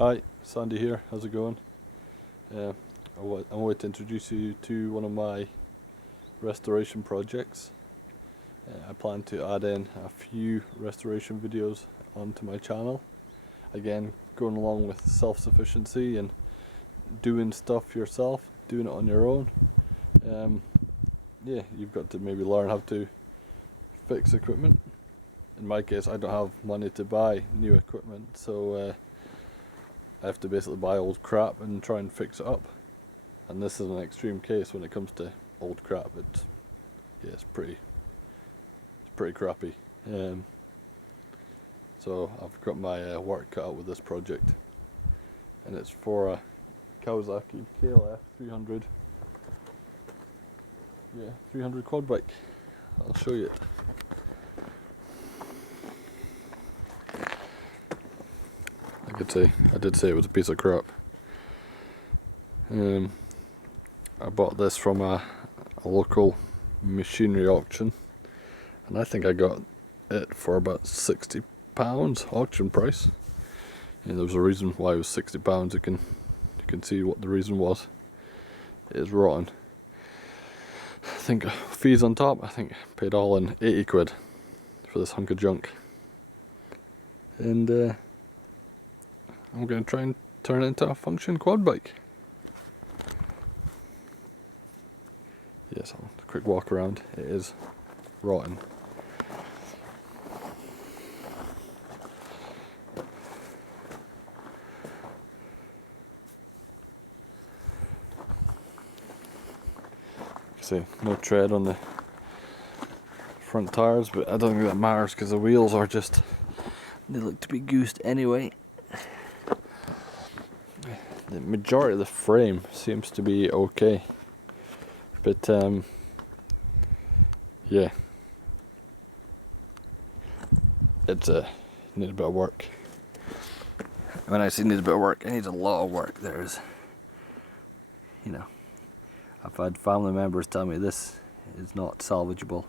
Hi, Sandy here, how's it going? I want to introduce you to one of my restoration projects. I plan to add in a few restoration videos onto my channel. Again, going along with self-sufficiency and doing stuff yourself, doing it on your own. Yeah, you've got to maybe learn how to fix equipment. In my case, I don't have money to buy new equipment, so I have to basically buy old crap and try and fix it up. And this is an extreme case when it comes to old crap. It's pretty crappy. So I've got my work cut out with this project, and it's for a Kawasaki KLF 300. Yeah, 300 quad bike. I'll show you it. I did say it was a piece of crap. I bought this from a local machinery auction, and I think I got it for about £60 auction price. And there was a reason why it was £60. You can see what the reason was. It is rotten. I think fees on top. I think I paid all in 80 quid for this hunk of junk. And I'm going to try and turn it into a function quad bike. Yes, I'll a quick walk around. It is rotten. See, no tread on the front tires, but I don't think that matters because the wheels are just, they look to be goosed anyway. The majority of the frame seems to be okay, but yeah, it's need a bit of work. When I say need a bit of work, it needs a lot of work. There's, you know, I've had family members tell me this is not salvageable.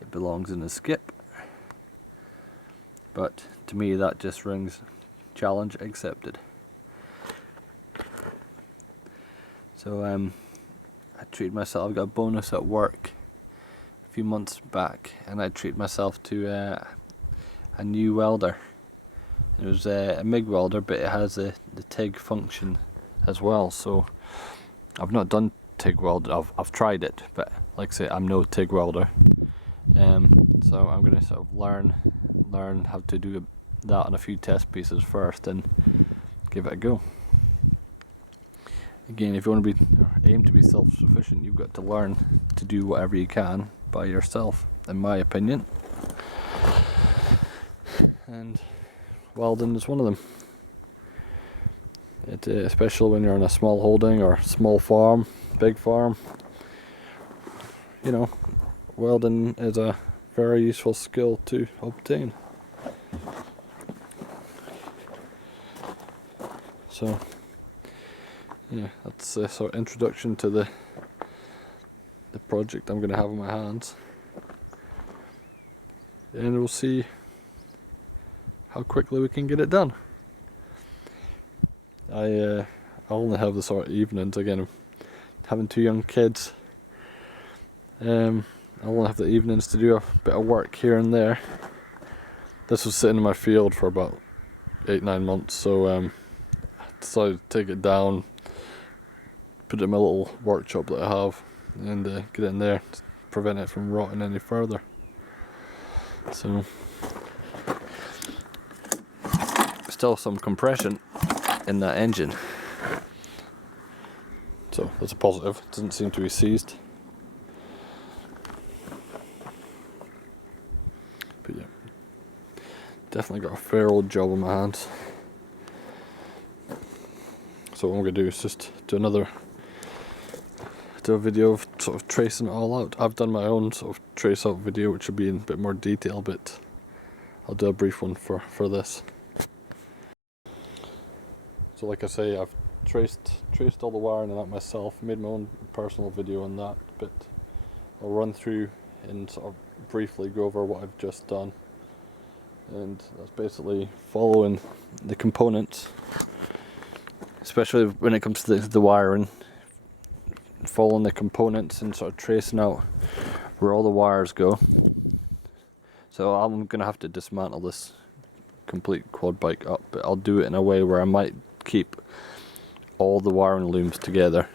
It belongs in a skip. But to me that just rings challenge accepted. So I treated myself, I got a bonus at work a few months back, and I treated myself to a new welder. It was a MIG welder, but it has the TIG function as well. So I've not done TIG welding. I've tried it, but like I say, I'm no TIG welder. So I'm going to sort of learn how to do that on a few test pieces first and give it a go. Again, if you want to aim to be self-sufficient, you've got to learn to do whatever you can by yourself, in my opinion. And welding is one of them. Especially when you're on a small holding or small farm, big farm. You know, welding is a very useful skill to obtain. So yeah, that's a sort of introduction to the project I'm going to have in my hands, and we'll see how quickly we can get it done. I only have the sort of evenings, again, having two young kids. I only have the evenings to do a bit of work here and there. This was sitting in my field for about 8-9 months, so I decided to take it down, put it in my little workshop that I have, and get it in there to prevent it from rotting any further. So still some compression in that engine, so that's a positive. It doesn't seem to be seized. But yeah, definitely got a fair old job on my hands. So what I'm going to do is just do a video of sort of tracing it all out. I've done my own sort of trace out video, which will be in a bit more detail, but I'll do a brief one for this. So like I say, I've traced all the wiring out myself, made my own personal video on that, but I'll run through and sort of briefly go over what I've just done. And that's basically following the components, especially when it comes to the wiring, following the components and sort of tracing out where all the wires go. So I'm gonna have to dismantle this complete quad bike up, but I'll do it in a way where I might keep all the wiring looms together,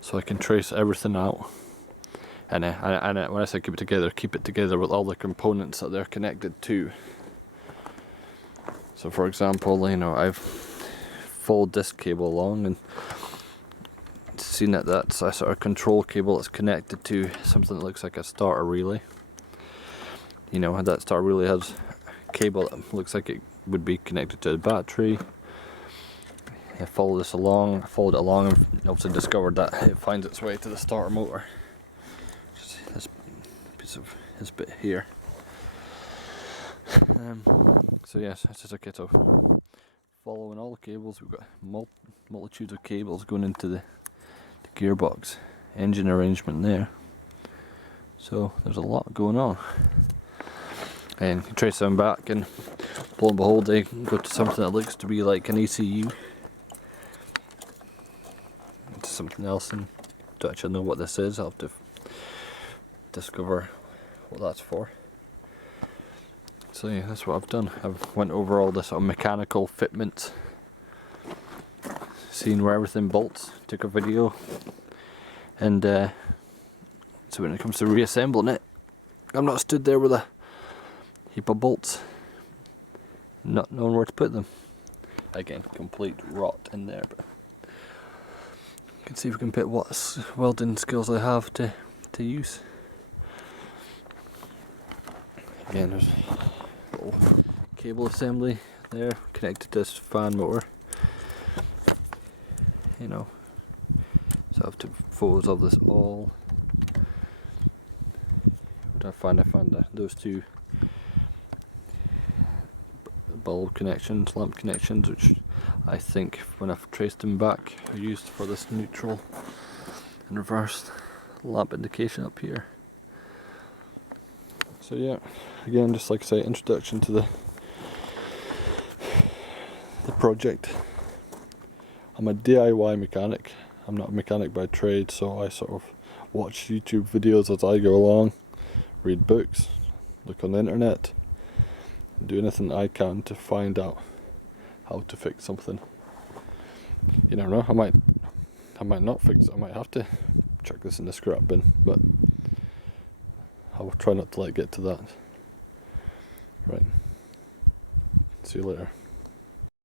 so I can trace everything out. And when I say keep it together with all the components that they're connected to. So for example, you know, I've followed this cable along and seen that that's a sort of control cable that's connected to something that looks like a starter relay. You know, and that starter relay has a cable that looks like it would be connected to the battery. I followed it along and also discovered that it finds its way to the starter motor. This bit here. So yes, it's just a case of following all the cables. We've got multitudes of cables going into the gearbox engine arrangement there. So there's a lot going on. And you trace them back, and lo and behold, they go to something that looks to be like an ECU. Into something else, and don't actually know what this is. I'll have to discover what that's for. So yeah, that's what I've done. I've went over all the sort of mechanical fitments, seen where everything bolts, took a video, and so when it comes to reassembling it, I'm not stood there with a heap of bolts, not knowing where to put them. Again, complete rot in there, but you can see if we can put what welding skills I have to use. Again, there's a little cable assembly there connected to this fan motor. You know, so I have to photos of this all. What did I find? I found those two bulb connections, lamp connections, which I think when I've traced them back are used for this neutral and reverse lamp indication up here. So yeah, again, just like I say, introduction to the project. I'm a DIY mechanic. I'm not a mechanic by trade, so I sort of watch YouTube videos as I go along, read books, look on the internet, do anything I can to find out how to fix something. You never know, I might not fix it. I might have to chuck this in the scrap bin, but I'll try not to let it get to that. Right. See you later.